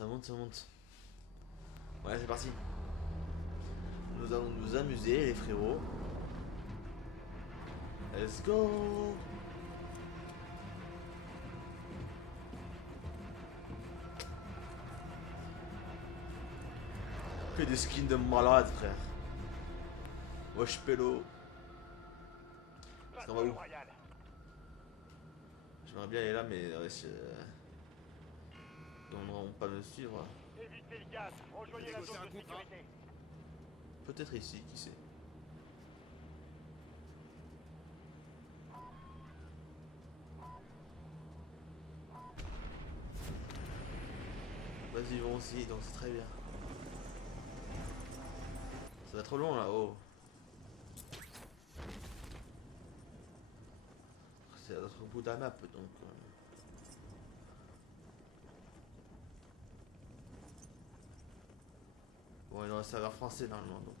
Ça monte, ça monte. Ouais, c'est parti. Nous allons nous amuser, les frérots. Let's go. Que des skins de malades, frère. Wesh, pélo. Ça va où? J'aimerais bien aller là, mais wesh, ils vont pas me suivre. Évitez le gaz, rejoignez la zone de sécurité. Peut-être ici, qui sait. Vas-y, ils vont aussi, donc c'est très bien. Ça va trop long là-haut. C'est à l'autre bout de la map, donc... Bon, il est dans le serveur français normalement, donc...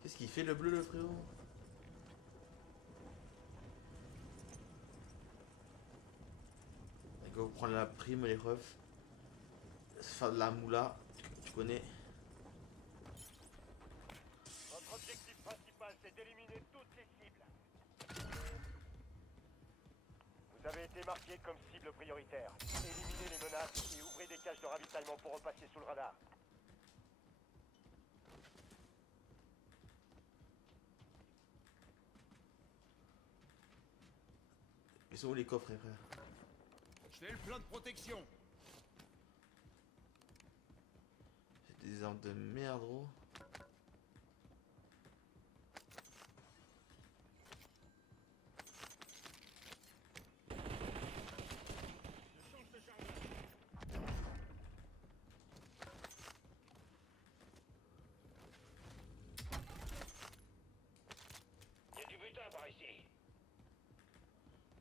Qu'est-ce qu'il fait le bleu, le frérot? Il va vous prendre la prime, les refs. Faire de la moula, tu connais. Votre objectif principal, c'est d'éliminer toutes les cibles. Vous avez été marqué comme cible prioritaire. Éliminez les menaces et ouvrez des caches de ravitaillement pour repasser sous le radar. Ils sont où les coffres, frère? Je fais le plan de protection. C'est des armes de merde, gros. Il y a du butin par ici.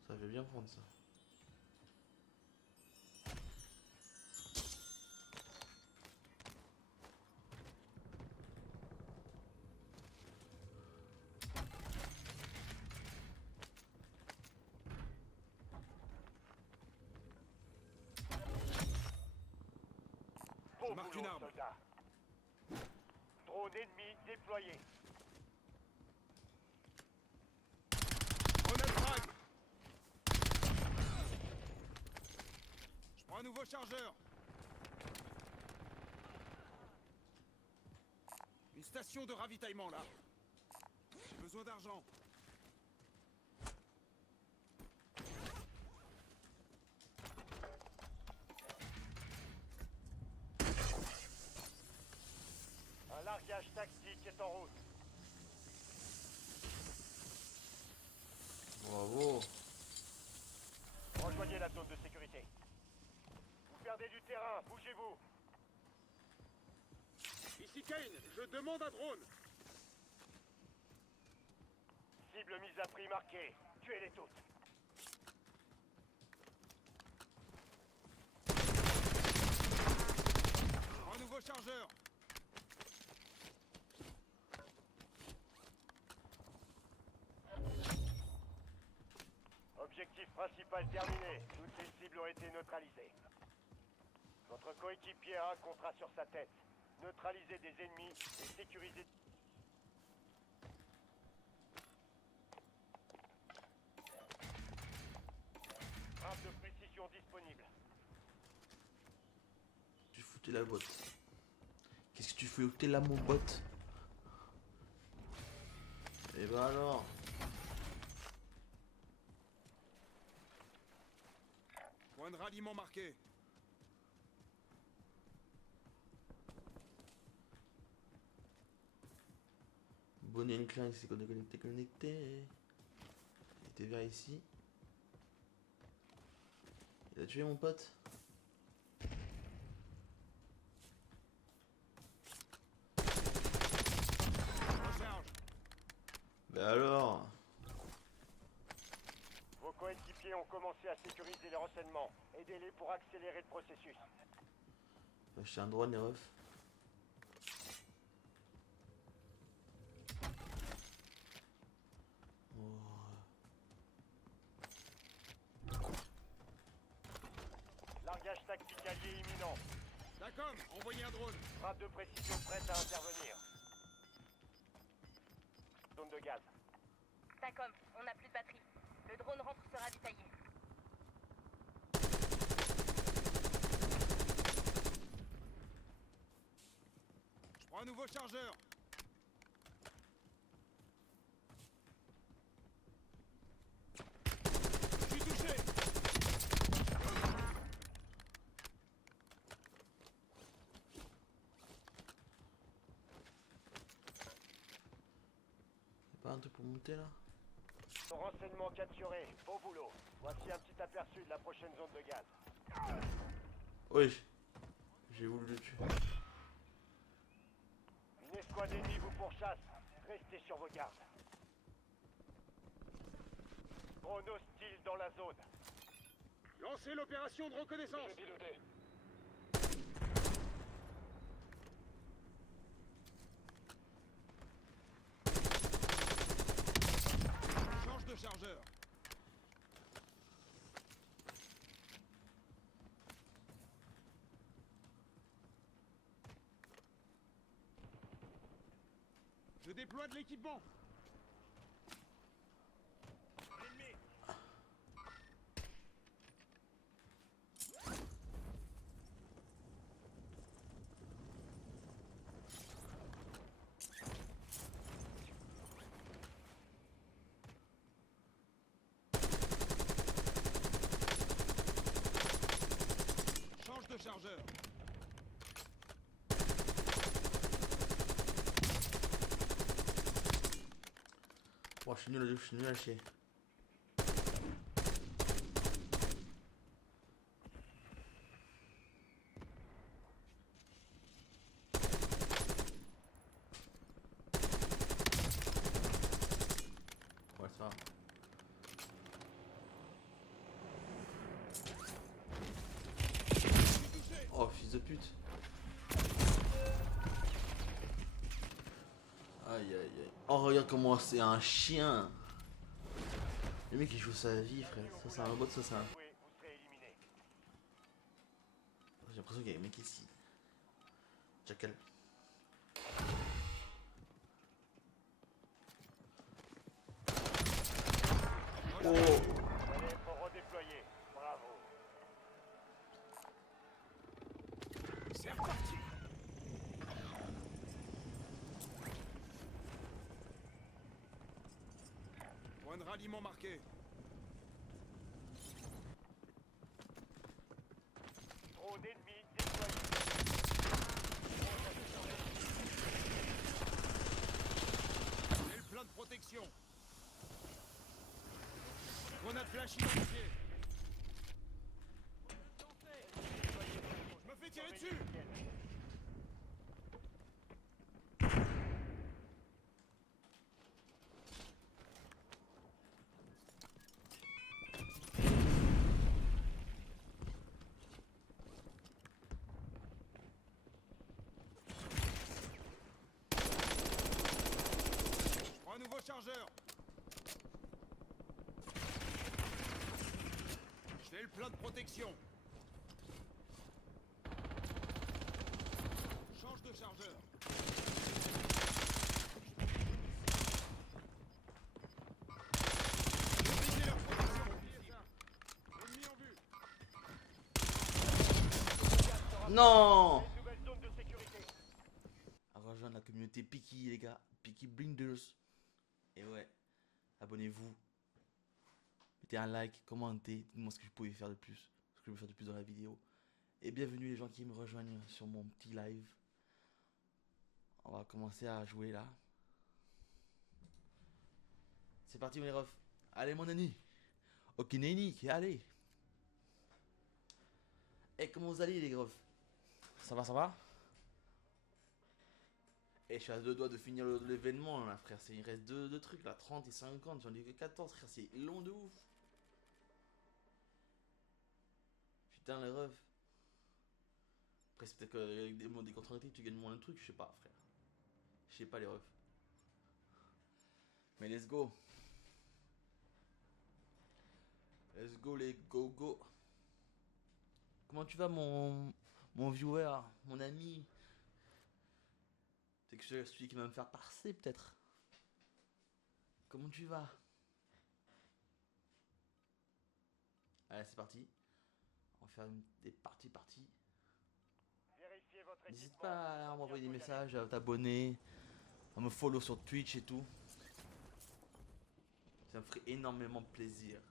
Ça fait bien prendre ça. Bon marque boulot, une arme. soldat. Drone ennemi déployé. Grenade frag. Je prends un nouveau chargeur. Une station de ravitaillement là. J'ai besoin d'argent. Un largage tactique est en route. Bravo. Rejoignez la zone de sécurité. Vous perdez du terrain, bougez-vous. Ici Kane, je demande un drone. Cible mise à prix marquée. Tuez-les toutes. Je prends un nouveau chargeur. Objectif principal terminé. Toutes les cibles ont été neutralisées. Votre coéquipier a un contrat sur sa tête. Neutraliser des ennemis et sécuriser... Arme de précision disponible. Tu foutais la botte. Qu'est-ce que tu foutais là, mon bot? Et bah alors. Point de ralliement marqué. Bonnie Klein, c'est connecté. Il était vers ici. Il a tué mon pote. Recharge. Bah alors. Vos coéquipiers ont commencé à sécuriser les renseignements. Aidez-les pour accélérer le processus. Bah, je suis un drone, les refs. Largage tactique allié imminent. D'accord, envoyez un drone. Frappe de précision prête à intervenir. Zone de gaz. Tacom, on n'a plus de batterie. Le drone rentre se ravitailler. Je prends un nouveau chargeur. Je suis touché. Y'a pas un truc pour monter là? Renseignement capturé. Bon boulot. Voici un petit aperçu de la prochaine zone de gaz. Oui. J'ai voulu le tuer. Une escouade ennemie vous pourchasse. Restez sur vos gardes. Drone hostile dans la zone. Lancez l'opération de reconnaissance. Change de chargeur. Je déploie de l'équipement. Ennemi. Change de chargeur. Bon, je suis nul à chier. Ouais, ça va. Oh, fils de pute. Aïe aïe aïe. Oh, regarde comment c'est un chien. Le mec il joue sa vie, frère. Ça c'est un bot, ça c'est un. Vous serez éliminé. J'ai l'impression qu'il y a un mec ici. Jackal. Oh! Vous allez être redéployé. Bravo. C'est reparti. Point de ralliement marqué. Drone ennemi déployé. J'ai le plein de protection. Grenade flash identifiée. Je me fais tirer dessus. Je prends un nouveau chargeur. J'ai le plein de protection. Change de chargeur. Utilisez leur protection. Oubliez ça. Ennemi en vue. Non! Une nouvelle zone de sécurité. À rejoindre la communauté Peaky, les gars. Peaky Blinders. Et ouais, abonnez-vous. Mettez un like, commentez. Dites-moi ce que je pouvais faire de plus. Ce que je peux faire de plus dans la vidéo. Et bienvenue les gens qui me rejoignent sur mon petit live. On va commencer à jouer là. C'est parti mes refs. Allez mon nani. Ok nani, allez. Et comment vous allez les refs? Ça va, ça va? Et je suis à deux doigts de finir l'événement là frère. Il reste deux trucs là, 30 et 50. J'en ai que 14 frère, c'est long de ouf. Putain les refs. Après c'est peut-être qu'avec des contre-attaques tu gagnes moins de trucs, je sais pas frère. Je sais pas les refs. Mais let's go. Let's go les go. Comment Comment tu vas, mon viewer, mon ami? C'est que je suis celui qui va me faire parser, peut-être. Comment tu vas? Allez, c'est parti. On va faire des parties. Vérifiez votre N'hésite équipement. pas à m'envoyer des Bientôt y aller. messages, à t'abonner, à me follow sur Twitch et tout. Ça me ferait énormément plaisir.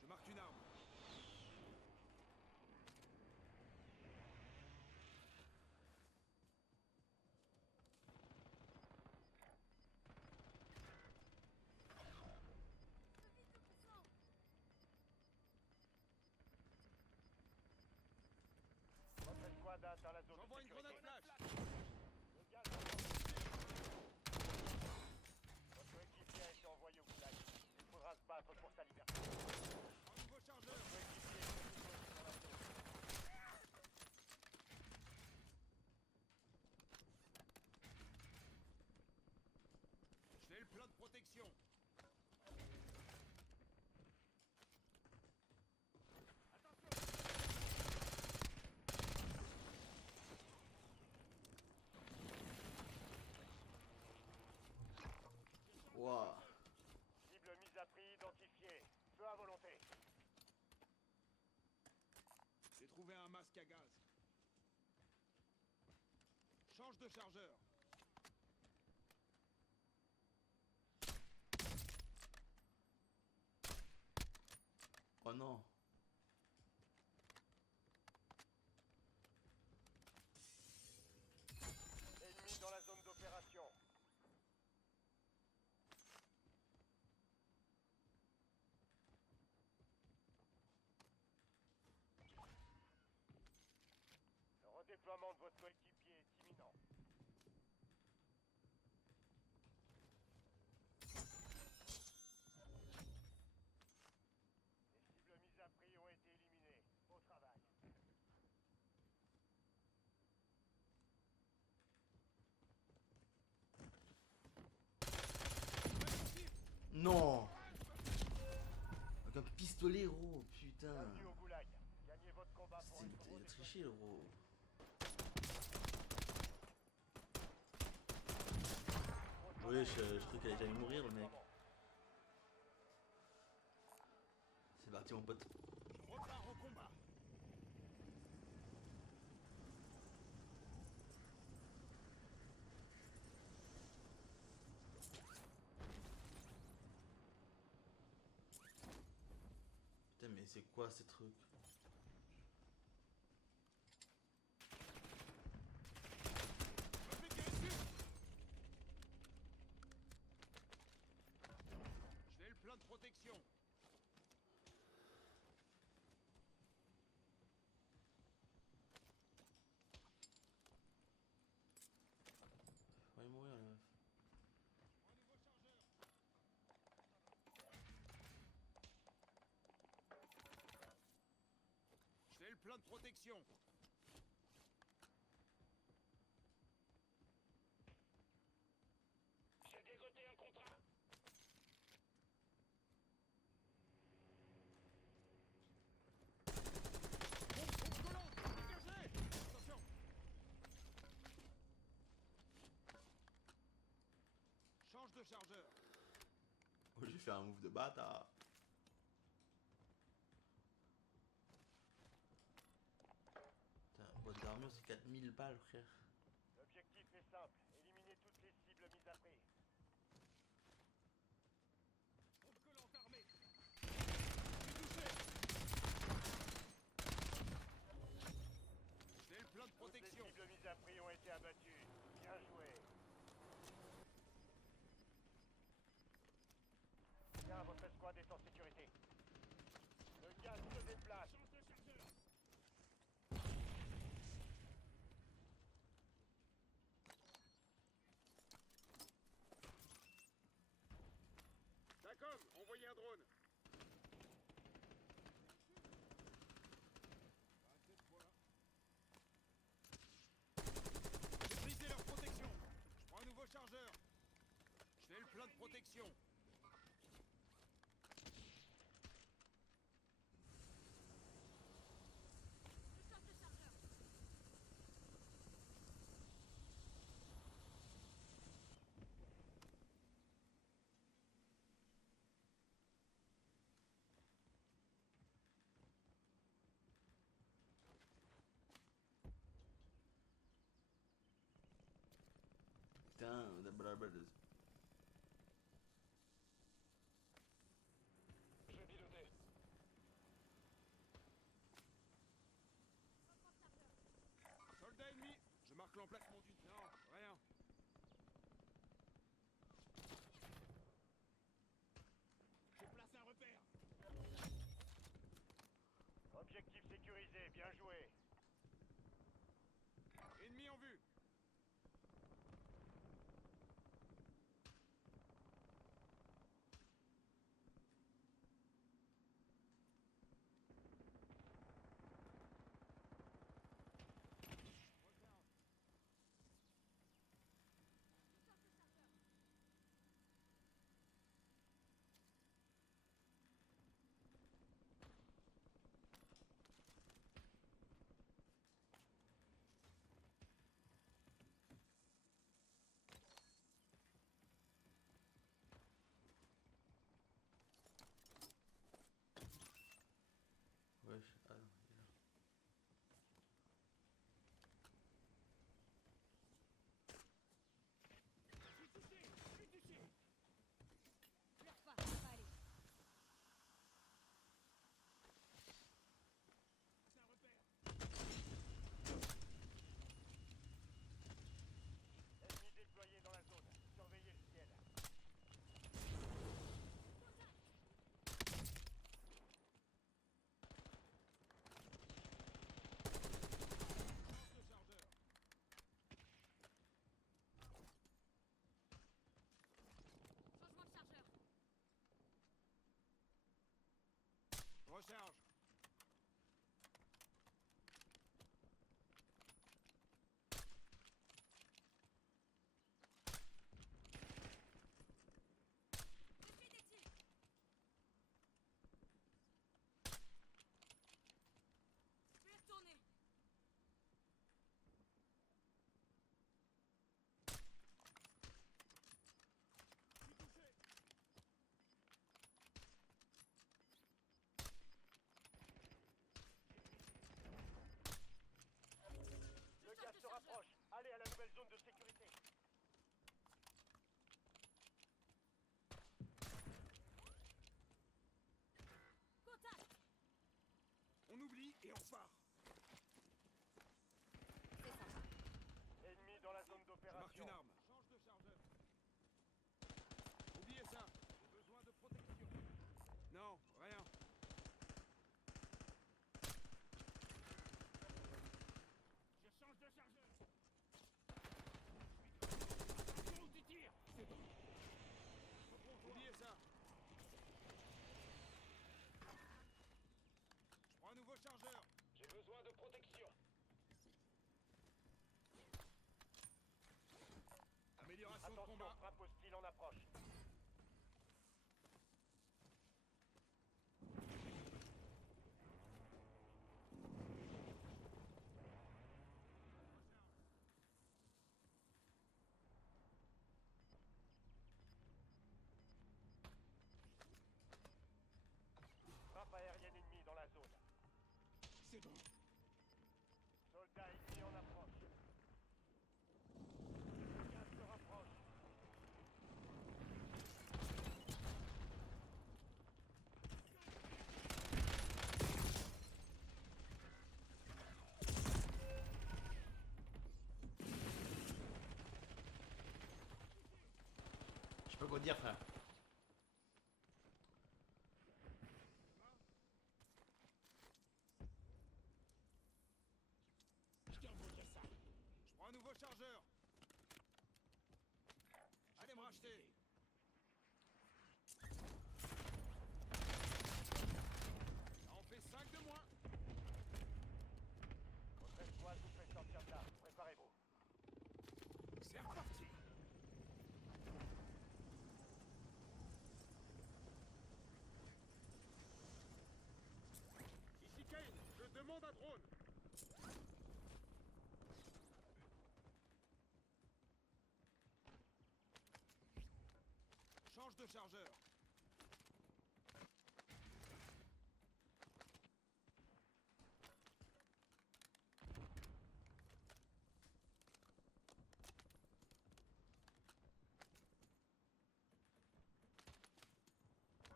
Je marque une arme. Votre escouade a atteint la zone de J'envoie une sécurité. grenade flash. Le gaz avance. Votre coéquipier a été envoyé au goulag. Il faudra se battre pour sa liberté. Un nouveau chargeur. Votre coéquipier est toujours dans la zone. Je fais le plein de protection. Waouh. Cible mise à prix identifiée. Feu à volonté. J'ai trouvé un masque à gaz. Change de chargeur. Oh non. Ennemi dans la zone d'opération. Le redéploiement de votre coéquipier est imminent. Les cibles mises à prix ont été éliminées. Beau travail. Non. Avec un pistolet, gros. Putain. Bienvenue au goulag. Gagnez votre combat pour être C'était redéployé. triché, gros. Oui, je crois qu'il allait jamais mourir, le mec. C'est parti, mon pote. Je repars au combat. Putain, mais c'est quoi ces trucs? Je me fais tirer dessus. Je fais le plein de protection. Va y mourir, la meuf. Un nouveau chargeur. Je fais le plein de protection. J'ai dégoté un contrat. Dégagez. Attention. Change de chargeur. Oh, j'ai fait un move de bâtard. Putain, boîte d'armure, c'est 4000 balles, frère. L'objectif est simple. Éliminez toutes les cibles mises à prix. Contre-collant armé. Je suis touché. Je fais le plein de Toutes protection. les cibles mises à prix ont été abattues. Bien joué. Bien, votre en sécurité. Le gaz se déplace. Dacom, envoyez un drone. Brisez leur protection. Je prends un nouveau chargeur. Je fais le plein de protection. Putain, The Brothers. J'ai piloté. Soldat ennemi. Je marque l'emplacement du... Non, rien. J'ai placé un repère. Objectif sécurisé, bien joué. Ennemi en vue. Wesh, ah non, il est là. Ennemi déployé dans la zone. Surveillez le ciel. Lance le chargeur. Changement de chargeur. Recharge. Fais des tirs. Je vais retourner. Le gaz se rapproche. Allez à la nouvelle zone de sécurité. Contact. On oublie et on part. C'est ça. Ennemi dans la zone Je marque d'opération. une arme. Change de chargeur. Oubliez ça. J'ai besoin de protection. Non, rien. Je change de chargeur. Attention où tu tires. C'est bon. Oubliez ça. Je prends un nouveau chargeur. J'ai besoin de protection. Amélioration de Attention, combat. frappe hostile en approche. Frappe aérienne ennemie dans la zone. C'est bon. Soldat ennemi en approche. Le gaz se rapproche. Je sais pas quoi dire, frère. chargeur. Allez me racheter. Ça en fait 5 de moins. Votre escouade vous fait sortir de là. Préparez-vous. C'est reparti. Ici Kane, je demande un drone. Change de chargeur.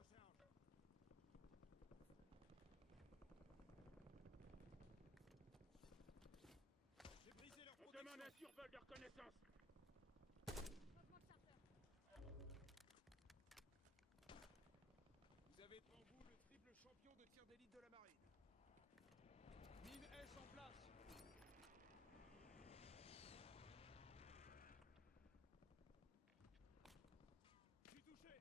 Recharge. J'ai brisé leur protection. Demande un survol de reconnaissance. Changement de chargeur. Vous avez devant vous le triple champion de tir d'élite de la marine. Mine S en place. Je suis touché.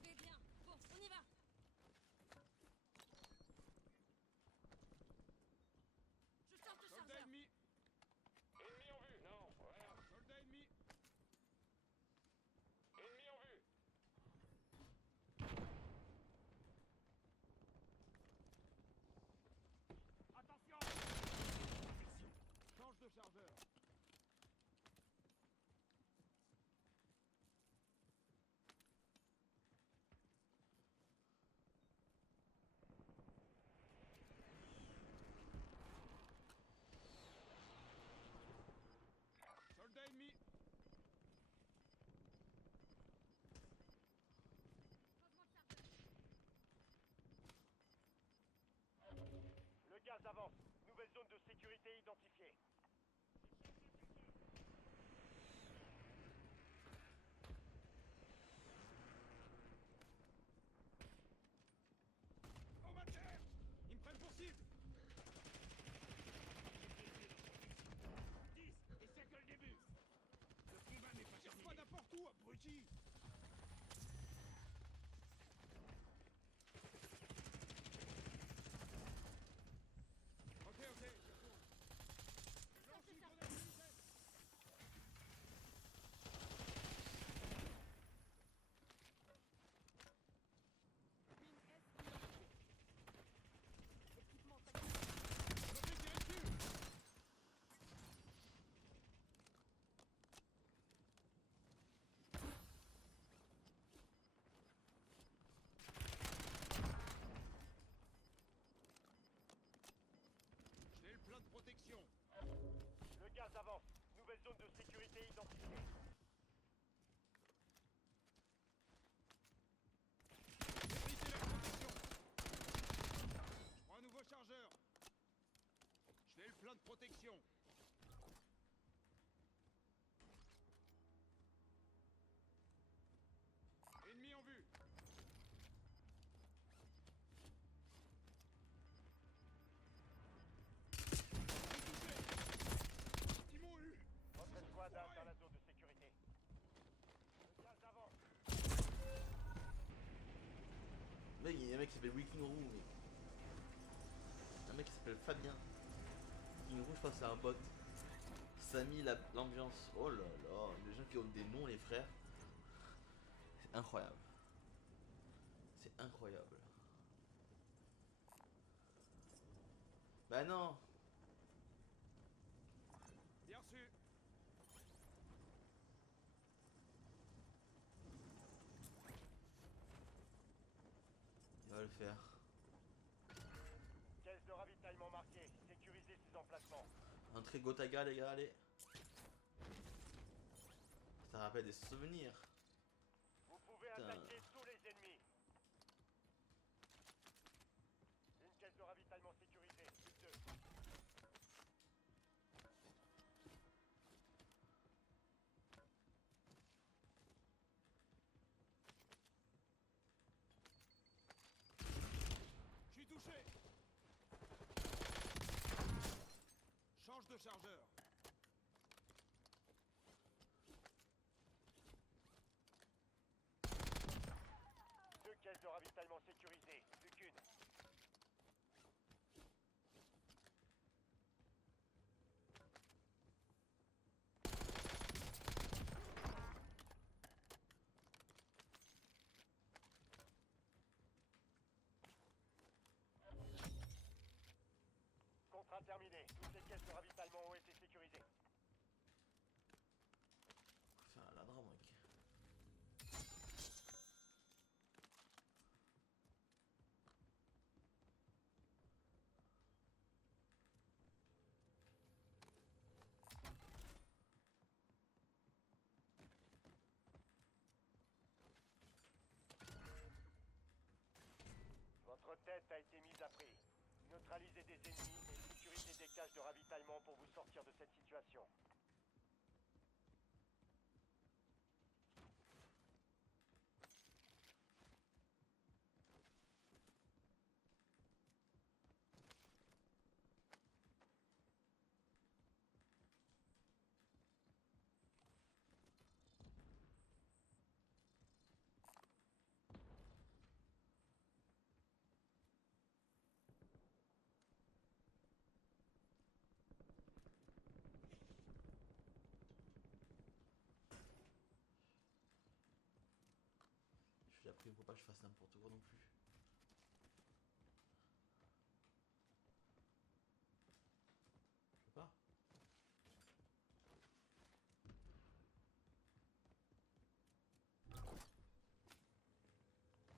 Je vais bien. Bon, on y va. Je charge de Soldat chargeur. ennemi. Ennemi en vue. Non, rien. Soldat ennemi. Ennemi en vue. Attention. Change de chargeur. Soldat ennemi. Changement de chargeur. Le gaz avance. Nouvelle zone de sécurité identifiée. Au matière. Ils me prennent pour cible. 10, et c'est que le début. Le combat n'est pas Tire terminé. pas n'importe où, abruti. Ok, j'y retourne. Lance une grenade de vitesse. Mine S identifiée. Équipement Je fais tirer dessus. J'ai le plein de protection. Le gaz avance. Nouvelle zone de sécurité identifiée. J'ai brisé la protection. Je prends un nouveau chargeur. Je fais le plein de protection. Ennemi en vue. Ils m'ont eu. Votre escouade a atteint la zone de sécurité. Le gaz avance. Mec, il y a un mec qui s'appelle Wiking Roux, mec. Un mec qui s'appelle Fabien. Wiking Roux, je crois que c'est un bot. Ça a mis l'ambiance. Oh là là, les gens qui ont des noms, les frères. C'est incroyable. C'est incroyable. Bah non. Bien reçu. Il va le faire. Caisse de ravitaillement marquée. Sécurisez ces emplacements. Entrée Gotaga, les gars, allez. Ça rappelle des souvenirs. Vous pouvez Putain. attaquer tous les ennemis. Une caisse de ravitaillement sécurisée. Plus deux. Je suis Change de chargeur. Deux caisses de ravitaillement sécurisées, plus qu'une. Contrat terminé. Toutes les caisses de ravitaillement ont été sécurisées. Faire la drame, mec. Votre tête a été mise à prix. Neutralisez des ennemis et sécurisez des caches de ravitaillement pour vous sortir de cette situation. Je suis appris, faut pas que je fasse n'importe quoi non plus. Je peux pas.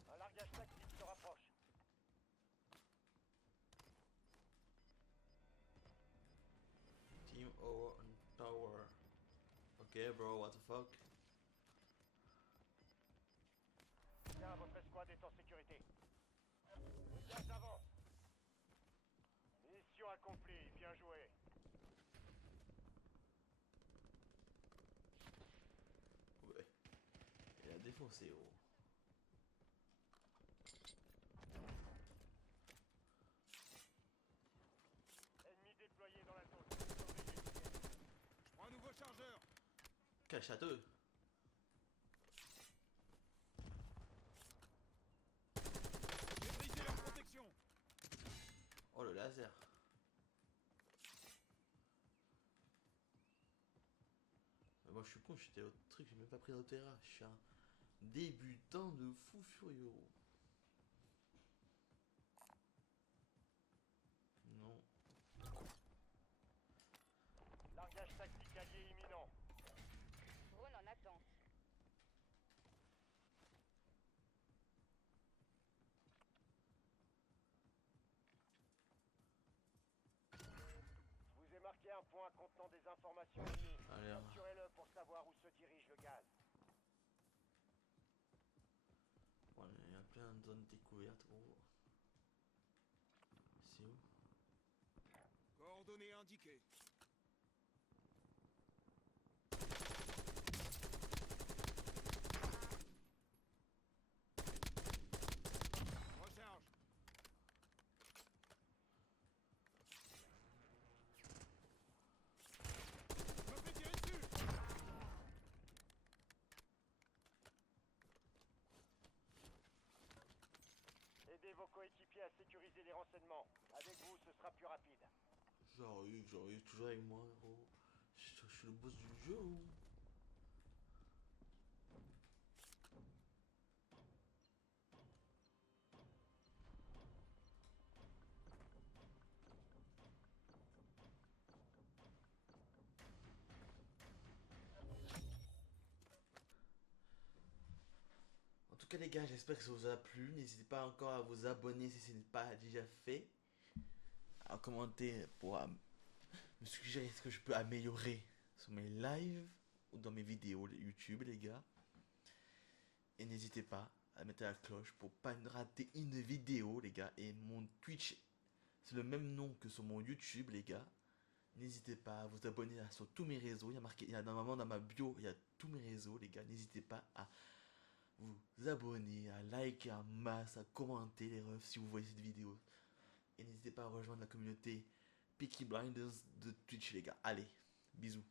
Un largage tactique se rapproche. Team over on tower. Ok, bro, what the fuck? Bien, votre escouade est en sécurité. Le gaz avance. Mission accomplie, bien joué. Ouais. Il a défoncé, oh. Ennemi déployé dans la zone. Surveillez. Je prends un nouveau chargeur. Quel château! J'ai brisé leur protection. Oh, le laser! Mais moi je suis con, j'étais au truc, j'ai même pas pris l'Otera. Je suis un débutant de fou furieux. Non. Largage tactique allié imminent. Drone en attente. Je vous ai marqué un point contenant des informations ennemies. Allez, hein. Capturez-le pour savoir où se dirige le gaz. Bon, il y a plein de zones découvertes, gros. C'est où? Coordonnées indiquées. Recharge. Je me fais tirer dessus. Aidez vos coéquipiers à sécuriser les renseignements. Avec vous, ce sera plus rapide. J'arrive toujours avec moi, gros. Je suis le boss du jeu, ou? En tout cas les gars, j'espère que ça vous a plu. N'hésitez pas encore à vous abonner si ce n'est pas déjà fait. À commenter pour me suggérer ce que je peux améliorer sur mes lives ou dans mes vidéos YouTube les gars. Et n'hésitez pas à mettre la cloche pour pas rater une vidéo les gars. Et mon Twitch, c'est le même nom que sur mon YouTube les gars. N'hésitez pas à vous abonner sur tous mes réseaux. Il y a marqué, il y a normalement dans ma bio, il y a tous mes réseaux les gars. N'hésitez pas à vous abonner, à liker en masse, à commenter les refs si vous voyez cette vidéo. Et n'hésitez pas à rejoindre la communauté Peaky Blinders de Twitch, les gars. Allez, bisous.